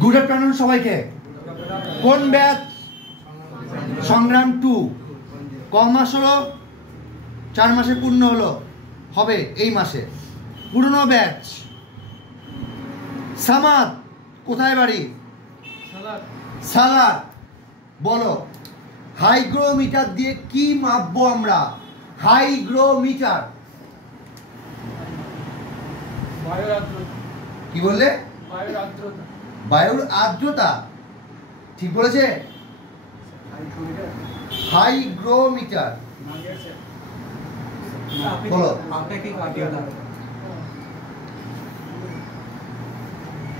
Good afternoon সবাইকে। কোন batch? সংগ্রাম 2। ক মাস হলো? 4 মাসে পূর্ণ হলো, হবে এই মাসে। পুরনো ব্যাচ সামাদ, কোথায় বাড়ি? সালার। বলো, হাইগ্রোমিটার দিয়ে কি মাপবো আমরা? হাইগ্রোমিটার কি বললে? বায়ুর আর্দ্রতা। ঠিক বলেছে? হাইগ্রোমিটার বলো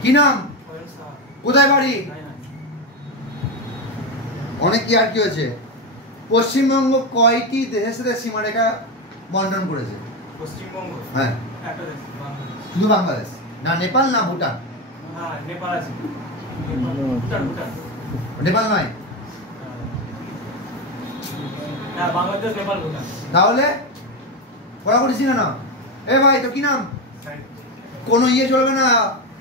কি নাম? কোথায় বাড়ি? অনেক কি আর কি হয়েছে। পশ্চিমবঙ্গ কয়টি দেশের সাথে সীমারেখা বন্টন করেছে? পশ্চিমবঙ্গ, হ্যাঁ, শুধু বাংলাদেশ না? নেপাল না ভুটান? নেপাল আছে। নেপাল নয়, বাংলাদেশ, নেপাল, ভুটান। তাহলে পড়া করেছি না? এ ভাই, তো কি নাম? কোনো ইয়ে চলবে না,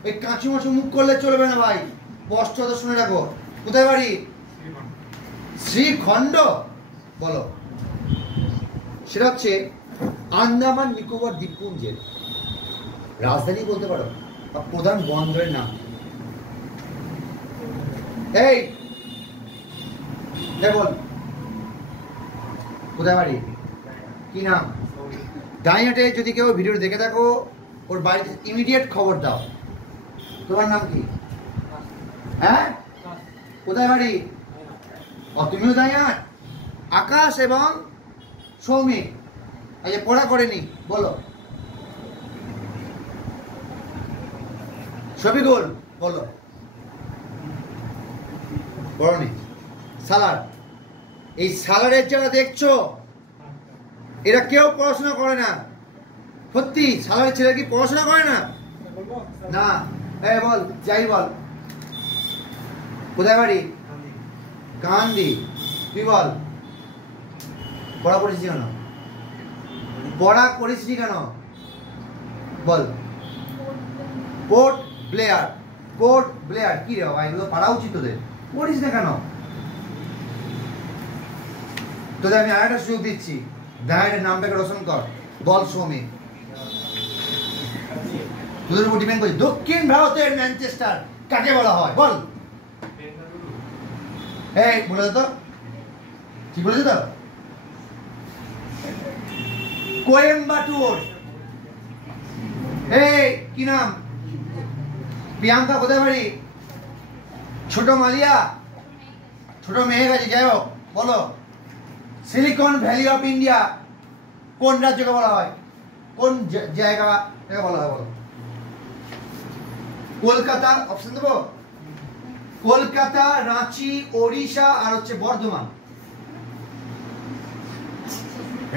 এই কাঁচু মাছু মুখ করলে চলবে না ভাই, স্পষ্ট তো শুনে রাখো। কোথায় বাড়ি? শ্রীখণ্ড। বলো, সেটা হচ্ছে আন্দামান নিকোবর দ্বীপপুঞ্জের রাজধানী বলতে পারো, বা প্রধান বন্দরের নাম। এই বল, কোথায় বাড়ি? কি নাম? ডাইনাটে যদি কেউ ভিডিও দেখে থাকো, ওর বাড়িতে ইমিডিয়েট খবর দাও। তোমার নাম কি? হ্যাঁ, কোথায় বাড়ি? তুমিও ডাইনাট। আকাশ এবং সৌমিক আজ পড়া করেনি, বলো। শফিকুল, বলো। পড়নি? সালার। এই সালারের যারা দেখছো, এরা কেউ পড়াশোনা করে না। সত্যি, সালারের ছেলে কি পড়াশোনা করে না? না। বল, যাই বল, কোথায় বাড়ি? কান্দি। তুই বল, পড়া করিস কেন? পড়া করিস কেন বল। পোর্ট ব্লেয়ার। পোর্ট ব্লেয়ার কি রে বাবা? এগুলো পড়া উচিত তোদের, পড়িস না কেন? তোদের আমি আরেকটা সুযোগ দিচ্ছি, দায়ের নামটাকে রোশন কর। বল সৌমিক, তোদের উপর ডিপেন্ড করছি। দক্ষিণ ভারতের ম্যানচেস্টার কাকে বলা হয়? বল। এই বলে তো, ঠিক বলেছে তো? কোয়েম্বাটুর। এই কি নাম? প্রিয়াঙ্কা, কোথায় বাড়ি? ছোট মালিয়া, ছোট মেঘাজি, যাই হোক, বলো। সিলিকন ভ্যালি অফ ইন্ডিয়া কোন রাজ্যকে বলা হয়? কোন জায়গাকে বলা হয়? বলো। কলকাতা, অপশন দেবো? কলকাতা, রাঁচি, ওড়িশা, আর হচ্ছে বর্ধমান।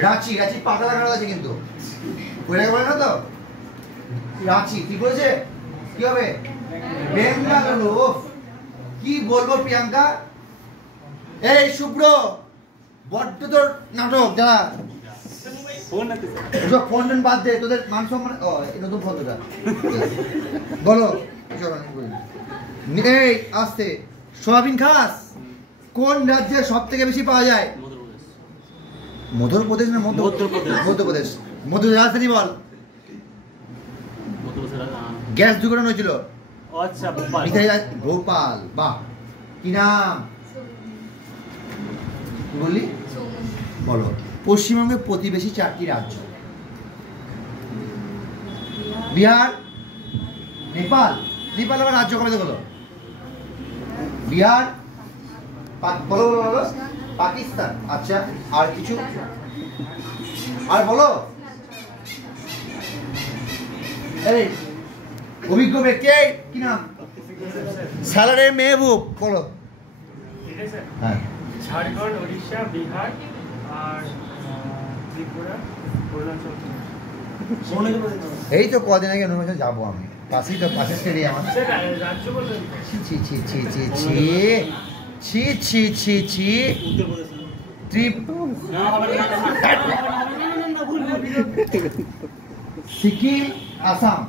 রাঁচি, রাঁচি পাতা লাগানো আছে কিন্তু, ওইটাকে বলে না তো? রাঁচি, কি বলেছে? কি হবে? বেঙ্গালুরু। কি বলবো প্রিয়াঙ্কা? এই শুভ্র, বড্ড তোর নাটক। যারা ফোন বাদ দে, তোদের মান সম্মান। নতুন ফোন তোটা, বলো। এই আসতে, সোয়াবিন খাস কোন রাজ্যে সব থেকে বেশি পাওয়া যায়? মধ্যপ্রদেশ না? মধ্যপ্রদেশ। মধ্যপ্রদেশ রাজধানী বল। গ্যাস দুর্ঘটনা হয়েছিল, ভোপাল। বাহ, কি নাম বললি? বলো। পশ্চিমবঙ্গের প্রতিবেশী 4টি রাজ্য: বিহার, নেপাল। নেপাল আবার রাজ্য কবে বলো? বিহার, পাকিস্তান। আচ্ছা, আর কিছু? আর বলো। এই অভিজ্ঞ ব্যক্তি, কি নাম? সালারের মেহবুব, বলো। হ্যাঁ, ঝাড়খণ্ড, ওড়িশা, বিহার আর ত্রিপুরা, অরুণাচল। এই তো কদিন আগে অনুষ্ঠানে যাবো আমি, পাশেই তো, পাশের স্টেডিয়াম। ছি ছি ছি ছি ছি ছি ছি ছি ছি। সিকিম, আসাম।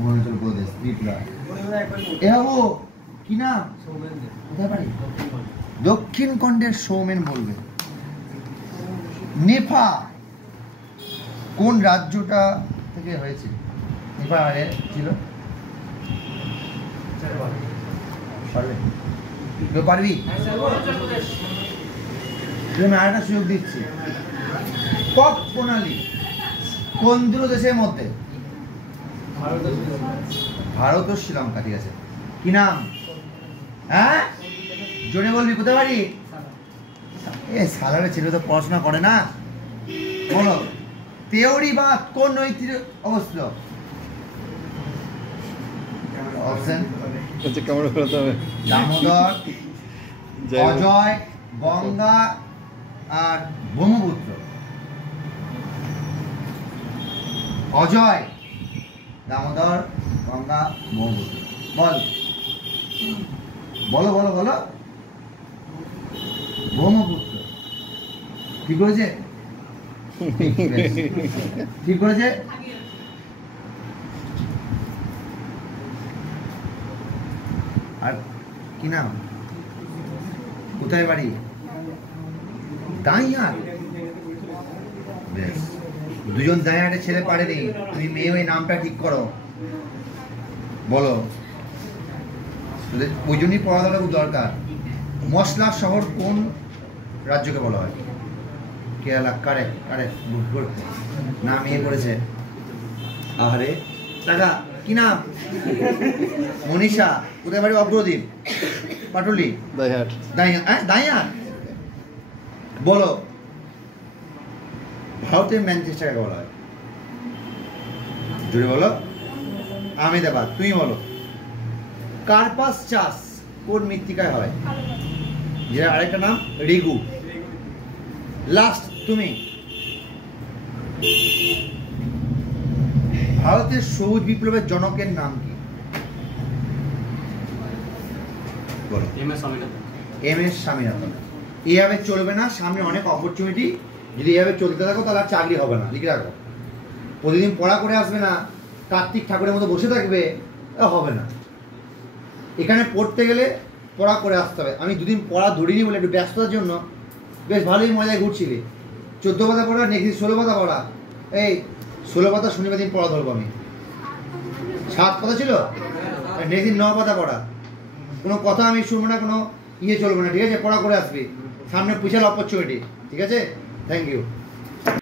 অরুণাচল প্রদেশ ত্রিপুরা। এ বাবু কি নাম? কোথায় বাড়ি? দক্ষিণ খণ্ডের সৌমেন বলবে। নেপা কোন রাজ্যটা থেকে হয়েছে? নেপালে ছিল পারবি? তুমি আরেকটা সুযোগ দিচ্ছি। কক প্রণালী কোন দুটো দেশের মধ্যে? ভারত ও শ্রীলঙ্কা। ঠিক আছে, কি নাম? হ্যাঁ জোরে বলবি। কোথায় বাড়ি? এ সালারে ছেলে তো পড়াশোনা করে না। বলো, তেওরি বাঁধ কোন নদীতে অবস্থিত? অপশন দামোদর, অজয়, গঙ্গা আর ব্রহ্মপুত্র। অজয়, দামোদর, গঙ্গা, ব্রহ্মপুত্র। বল বলো বলো বলো। ব্রহ্মপুত্র। ঠিক করেছে? ঠিক করেছে। আর কি নাম? কোথায় বাড়ি? দাইহাট। বেশ, দুজন দাইহাটের ছেলে পারেনি, তুমি মেয়ে ওই নামটা ঠিক করো। বলো, ওই জন্যই পড়াশোনা খুব দরকার। মশলা শহর কোন রাজ্যকে বলা হয়? Kerala. Correct correct, good good. না মেয়ে পড়েছে। আরে টাকা কি নাম? মনীষা। কোথায় বাড়ি? অগ্রদ্বীপ, পাটুলি, দাইহাট। দাইহাট। বলো, ভারতের ম্যানচেস্টারকে বলা হয়? জোরে বলো। আহমেদাবাদ। তুমি বলো, কার্পাস চাষ কোন মৃত্তিকায় হয়? যেটা আরেকটা নাম রিগু। লাস্ট তুমি। ভারতের সবুজ বিপ্লবের জনকের নাম কি? বলো। M S Swaminathan. এইভাবে চলবে না, সামনে অনেক অপরচুনিটি। যদি এইভাবে চলতে থাকো তাহলে আর চাকরি হবে না। লিখে রাখো। প্রতিদিন পড়া করে আসবে না, কার্তিক ঠাকুরের মতো বসে থাকবে, হবে না। এখানে পড়তে গেলে পড়া করে আসতে হবে। আমি দুদিন পড়া ধরিনি বলে একটু ব্যস্ততার জন্য বেশ ভালোই মজায় ঘুরছিলি। 14 পাতা পড়া, নেক্সট 16 পাতা পড়া। এই 16 পাতা শনিবার দিন পড়া ধরবো আমি। 7 পাতা ছিল, নেক্সট দিন 9 পাতা পড়া। কোনো কথা আমি শুনবো না, কোনো চলবে না। ঠিক আছে, পড়া করে আসবি। সামনে বিশাল অপরচুনিটি। ঠিক আছে, থ্যাংক ইউ।